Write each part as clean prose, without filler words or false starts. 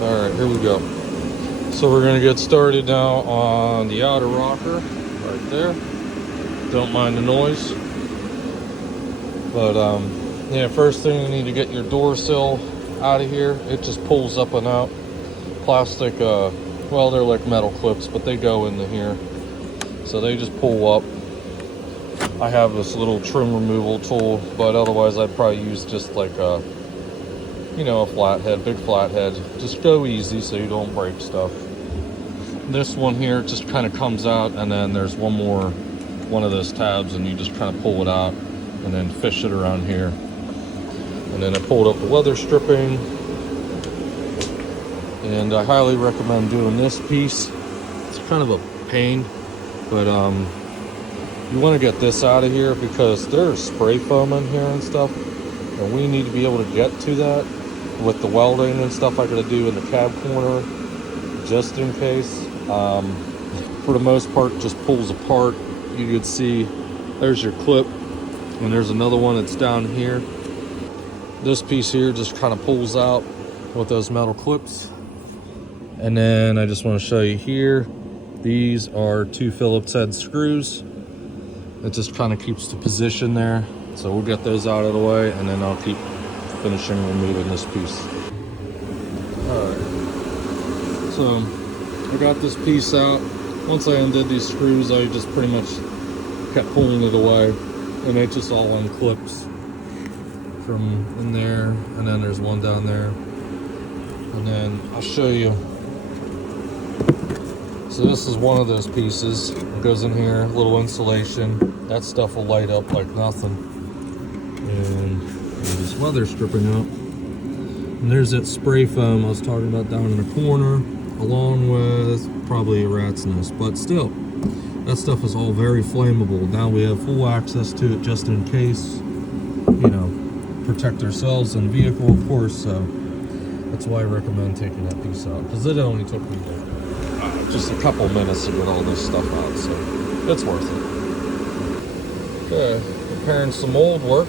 All right, here we go. So we're gonna get started now on the outer rocker right there. Don't mind the noise. But yeah, first thing you need to get your door sill out of here. It just pulls up and out. Plastic, well, they're like metal clips, but they go into here. So they just pull up. I have this little trim removal tool, but otherwise I'd probably use just like a, a flathead, big flathead. Just go easy so you don't break stuff. This one here just kind of comes out, and then there's one of those tabs, and you just kind of pull it out and then fish it around here. And then I pulled up the weather stripping, and I highly recommend doing this piece. It's kind of a pain, but you want to get this out of here because there's spray foam in here and stuff, and we need to be able to get to that with the welding and stuff I gotta do in the cab corner, just in case. For the most part, just pulls apart. You could see there's your clip, and there's another one that's down here. This piece here just kind of pulls out with those metal clips. And then I just want to show you here, these are 2 Phillips head screws. It just kind of keeps the position there. So we'll get those out of the way, and then I'll keep finishing removing this piece. All right, so I got this piece out. Once I undid these screws, I just pretty much kept pulling it away, and it just all unclips from in there, and then there's one down there, and then I'll show you. So this is one of those pieces. It goes in here, little insulation. That stuff will light up like nothing. And this weather stripping out. And there's that spray foam I was talking about down in the corner, along with probably a rat's nest, but still, that stuff is all very flammable. Now we have full access to it just in case, protect ourselves and the vehicle, of course. So that's why I recommend taking that piece out, because it only took me just a couple minutes to get all this stuff out, so it's worth it. Okay, preparing some old work.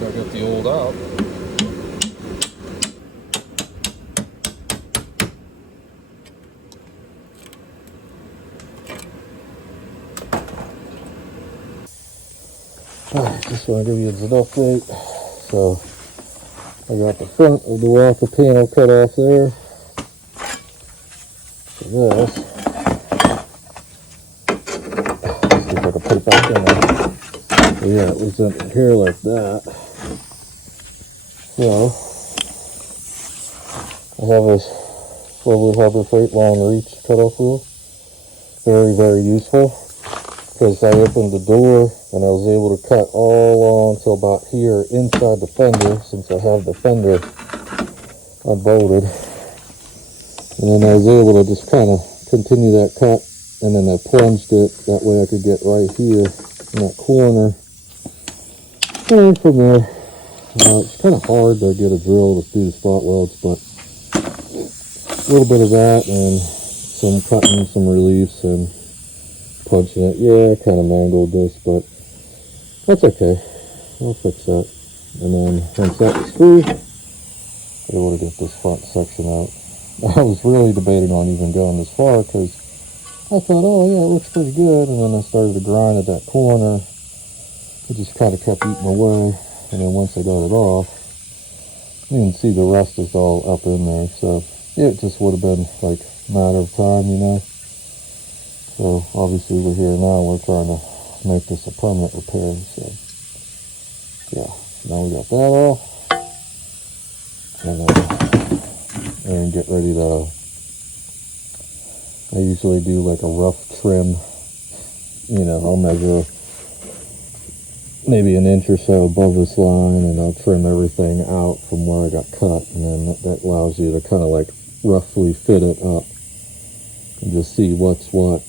Gotta get the old out. Alright, just want to give you an update. So I got the front of the rocker panel cut off there. So this, let's see if I can put it back in there. So yeah, it was in here like that. So I have this lovely Harbor Freight long reach cutoff wheel. Very, very useful, because I opened the door and I was able to cut all on until about here inside the fender, since I have the fender unbolted. And then I was able to just kind of continue that cut, and then I plunged it. That way I could get right here in that corner. And from there, it's kind of hard to get a drill to do the spot welds, but a little bit of that and some cutting, some reliefs, and punching it. Yeah, I kind of mangled this, but that's okay. I'll fix that. And then once that was through, I able to get this front section out. I was really debating on even going this far, because I thought, oh yeah, it looks pretty good. And then I started to grind at that corner. It just kind of kept eating away. And then once I got it off, you can see the rust is all up in there. So it just would have been like a matter of time, So obviously we're here now, we're trying to make this a permanent repair. So yeah, now we got that off, and get ready to, I usually do like a rough trim. I'll measure maybe an inch or so above this line, and I'll trim everything out from where I got cut, and then that allows you to kind of like roughly fit it up and just see what's what.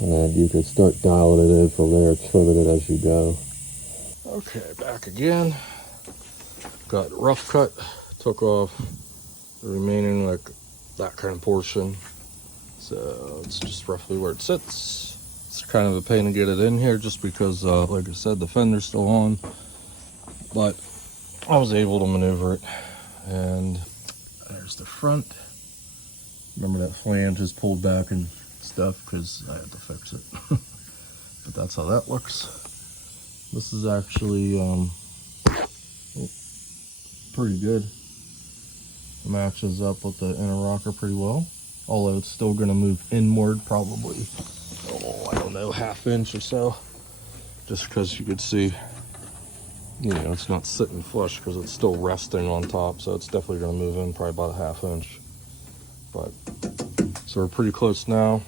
And then you could start dialing it in from there, trimming it as you go. Okay, back again. Got rough cut, took off the remaining, like that kind of portion. So it's just roughly where it sits. It's kind of a pain to get it in here just because, like I said, the fender's still on. But I was able to maneuver it. And there there's the front. Remember that flange is pulled back and stuff because I had to fix it. But that's how that looks. This is actually pretty good. Matches up with the inner rocker pretty well. Although it's still going to move inward probably, oh, I don't know, ½ inch or so. Just because you could see, you know, it's not sitting flush because it's still resting on top. So it's definitely going to move in probably about ½ inch. But, so we're pretty close now.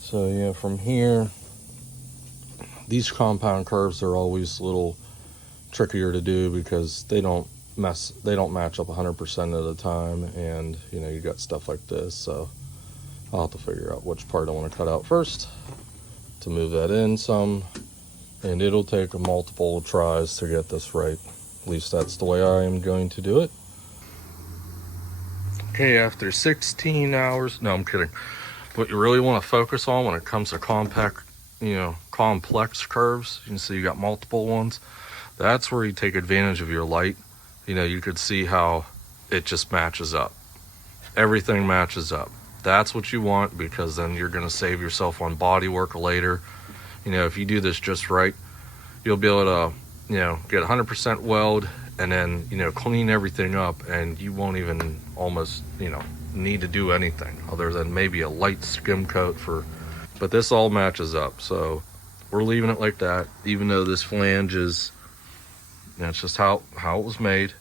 So yeah, from here, these compound curves are always a little trickier to do because they don't match up 100% of the time, and you know, you got stuff like this, so I'll have to figure out which part I want to cut out first to move that in some, and it'll take multiple tries to get this right. At least that's the way I am going to do it. Okay, after 16 hours, no, I'm kidding. What you really want to focus on when it comes to complex curves, you can see you got multiple ones. That's where you take advantage of your light. You know, you could see how it just matches up. Everything matches up. That's what you want, because then you're going to save yourself on body work later. You know, if you do this just right, you'll be able to, you know, get 100% weld and then, you know, clean everything up, and you won't even almost, you know, need to do anything other than maybe a light skim coat but this all matches up. So we're leaving it like that, even though this flange is, you know, it's just how it was made.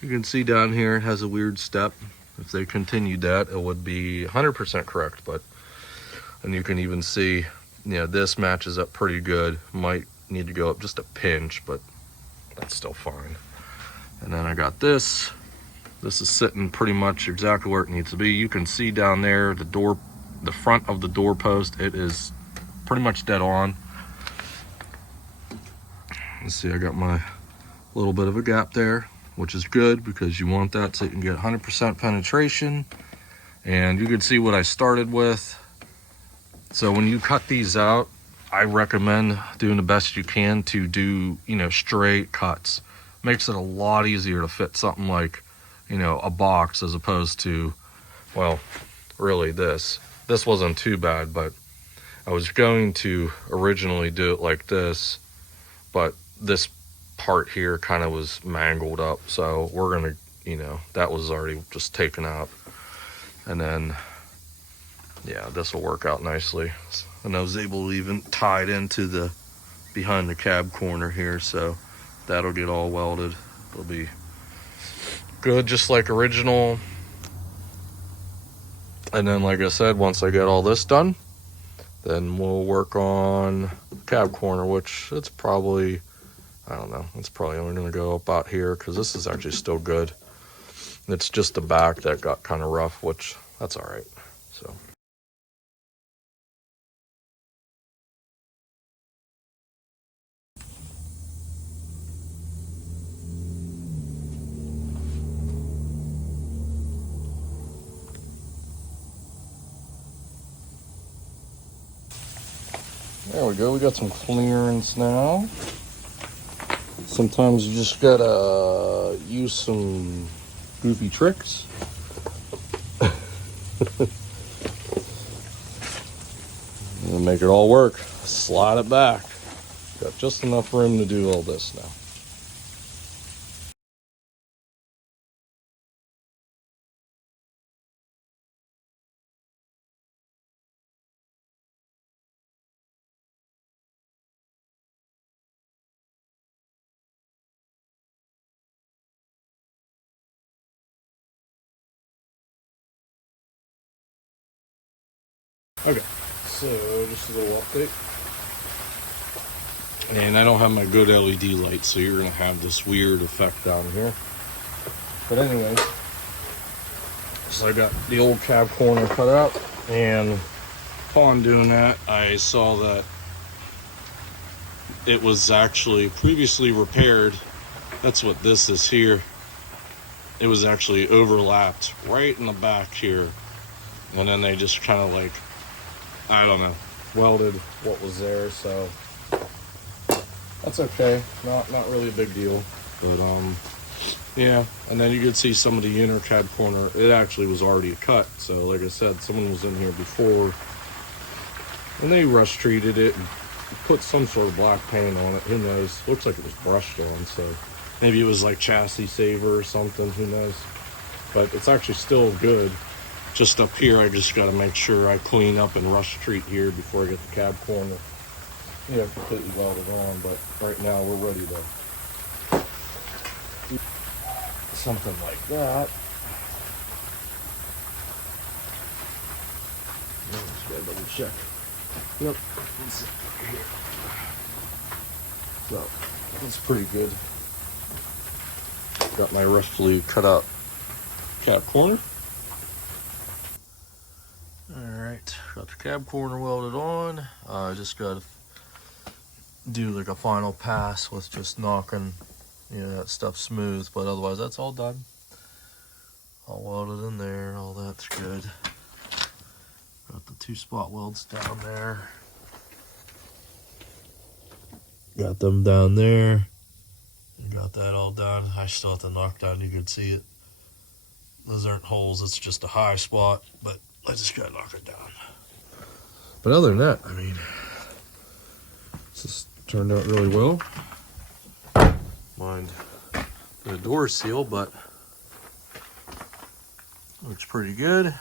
You can see down here it has a weird step. If they continued that, it would be 100% correct. And you can even see, you know, this matches up pretty good. Might need to go up just a pinch, but that's still fine. And then I got this. This is sitting pretty much exactly where it needs to be. You can see down there the front of the door post. It is pretty much dead on. Let's see, I got my little bit of a gap there, which is good because you want that so you can get 100% penetration. And you can see what I started with. So when you cut these out, I recommend doing the best you can to do, you know, straight cuts. Makes it a lot easier to fit something like, you know, a box, as opposed to, well, really this wasn't too bad, but I was going to originally do it like this, but this part here kind of was mangled up, so we're gonna, you know, that was already just taken out, and then yeah, this will work out nicely. And I was able to even tie it into the behind the cab corner here, so that'll get all welded. It'll be good, just like original. And then, like I said, once I get all this done, then we'll work on cab corner, which it's probably, I don't know, it's probably only going to go about here because this is actually still good. It's just the back that got kind of rough, which that's all right. So. There we go, we got some clearance now. Sometimes you just gotta use some goofy tricks. And make it all work. Slide it back. Got just enough room to do all this now. Okay, so just a little update. And I don't have my good LED light, so you're gonna have this weird effect down here. But anyways, so I got the old cab corner cut out, and upon doing that, I saw that it was actually previously repaired. That's what this is here. It was actually overlapped right in the back here, and then they just kind of like, I don't know, welded what was there. So that's okay, not really a big deal. But Yeah, and then you could see some of the inner cab corner. It actually was already cut. So like I said, someone was in here before, and they rust treated it and put some sort of black paint on it. Who knows? Looks like it was brushed on, so maybe it was like chassis saver or something. Who knows? But it's actually still good. Just up here, I just got to make sure I clean up and rust treat here before I get the cab corner. Yeah, completely welded on, but right now we're ready to do something like that. Just gotta double check. Yep, let's see here. So that's pretty good. Got my roughly cut out cab corner. Alright, got the cab corner welded on. I just got to do like a final pass with just knocking, that stuff smooth, but otherwise that's all done. All welded in there, all that's good. Got the 2 spot welds down there. Got them down there. Got that all done. I still have to knock down, you can see it. Those aren't holes, it's just a high spot, but I just gotta knock it down. But other than that, I mean, this turned out really well. Mind the door seal, but looks pretty good.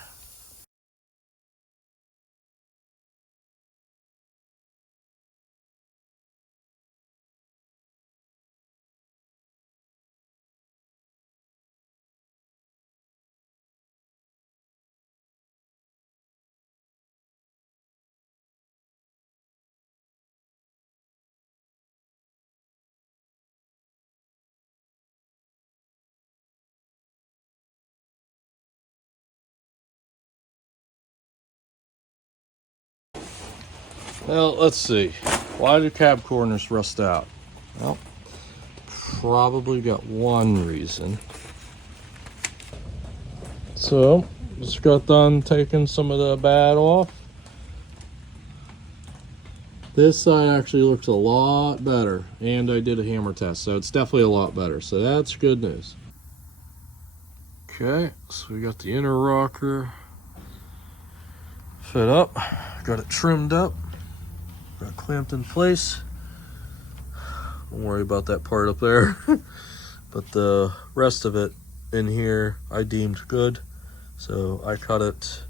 Well, let's see. Why do cab corners rust out? Well, probably got one reason. So, just got done taking some of the bad off. This side actually looks a lot better, and I did a hammer test, so it's definitely a lot better. So that's good news. Okay, so we got the inner rocker fit up, got it trimmed up, got it clamped in place. Don't worry about that part up there. But the rest of it in here I deemed good, so I cut it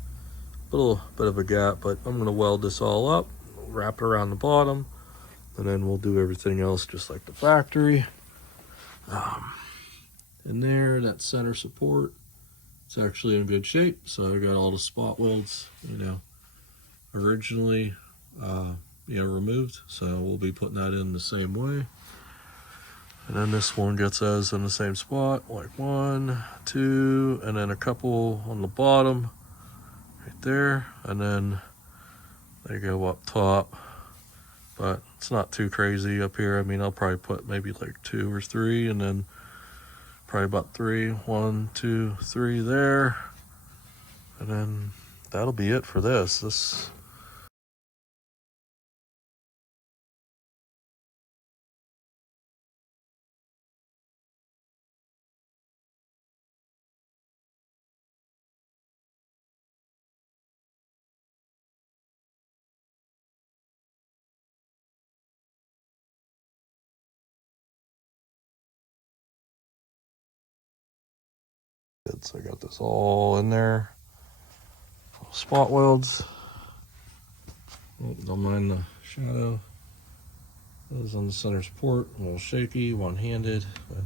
a little bit of a gap, but I'm going to weld this all up, wrap it around the bottom, and then we'll do everything else just like the factory. In there, that center support, it's actually in good shape, so I got all the spot welds, originally removed, so we'll be putting that in the same way. And then this one gets us in the same spot, like 1, 2, and then a couple on the bottom right there, and then they go up top. But it's not too crazy up here. I mean, I'll probably put maybe like 2 or 3, and then probably about 3, 1, 2, 3 there, and then that'll be it for this. So I got this all in there. Spot welds. Oh, don't mind the shadow. Those on the center support, a little shaky, one-handed, but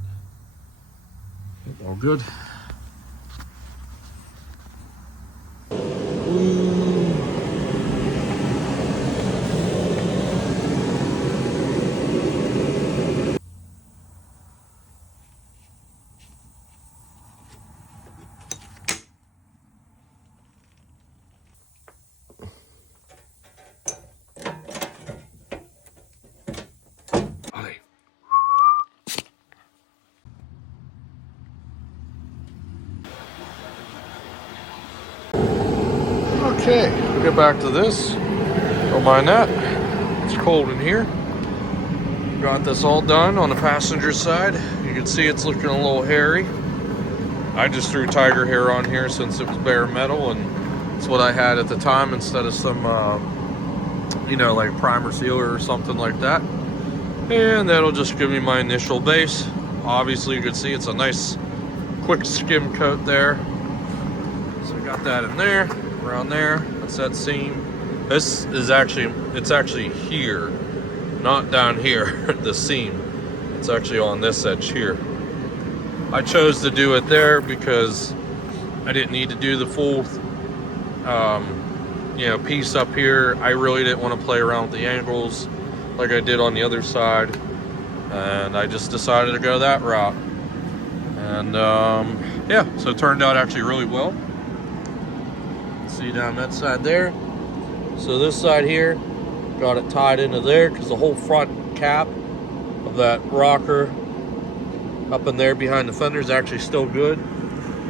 all good. Okay, we'll get back to this. Don't mind that. It's cold in here. Got this all done on the passenger side. You can see it's looking a little hairy. I just threw tiger hair on here since it was bare metal, and it's what I had at the time instead of some, you know, like primer sealer or something like that. And that'll just give me my initial base. Obviously, you can see it's a nice, quick skim coat there. So I got that in there, around there. That's that seam. This is actually, it's actually here, not down here, the seam. It's actually on this edge here. I chose to do it there because I didn't need to do the full, you know, piece up here. I really didn't want to play around with the angles like I did on the other side, and I just decided to go that route. And yeah, so it turned out actually really well. See down that side there. So this side here, got it tied into there because the whole front cap of that rocker up in there behind the fender is actually still good.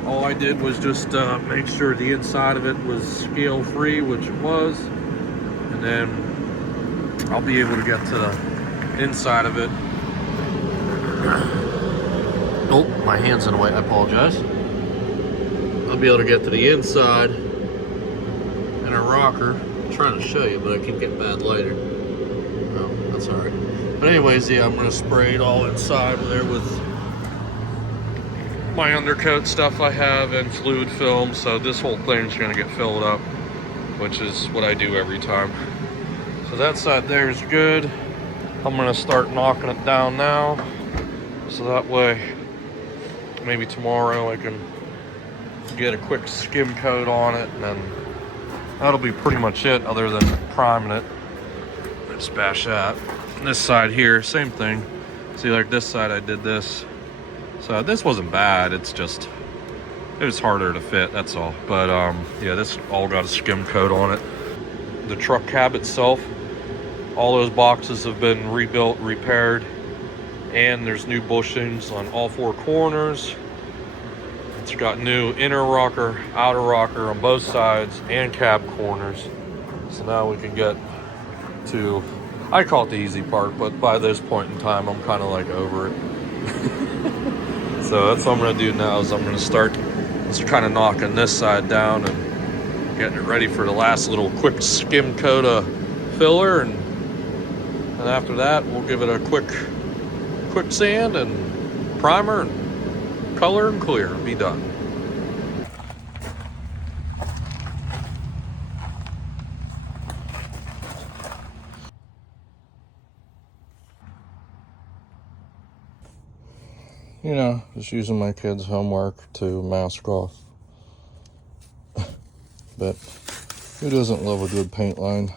All I did was just make sure the inside of it was scale free, which it was, and then I'll be able to get to the inside of it. Oh, my hand's in the way, I apologize. I'll be able to get to the inside in a rocker. I'm trying to show you, but I keep getting bad lighter. Oh, that's all right. But anyways, yeah, I'm gonna spray it all inside there with my undercoat stuff I have and fluid film. So this whole thing's gonna get filled up, which is what I do every time. So that side there is good. I'm gonna start knocking it down now, so that way maybe tomorrow I can get a quick skim coat on it, and then that'll be pretty much it other than priming it. Let's bash that. And this side here, same thing. See, like this side I did this. So this wasn't bad, it's just, it was harder to fit, that's all. But yeah, this all got a skim coat on it. The truck cab itself, all those boxes have been rebuilt, repaired, and there's new bushings on all four corners. It's got new inner rocker, outer rocker on both sides, and cab corners. So now we can get to, I call it the easy part, but by this point in time, I'm kind of like over it. So that's what I'm gonna do now, is I'm gonna start just kind of knocking this side down and getting it ready for the last little quick skim coat of filler, and after that we'll give it a quick sand and primer and color and clear and be done. You know, just using my kids' homework to mask off. But who doesn't love a good paint line?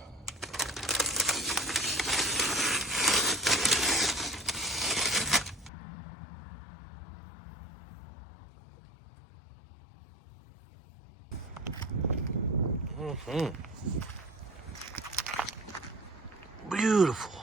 Beautiful.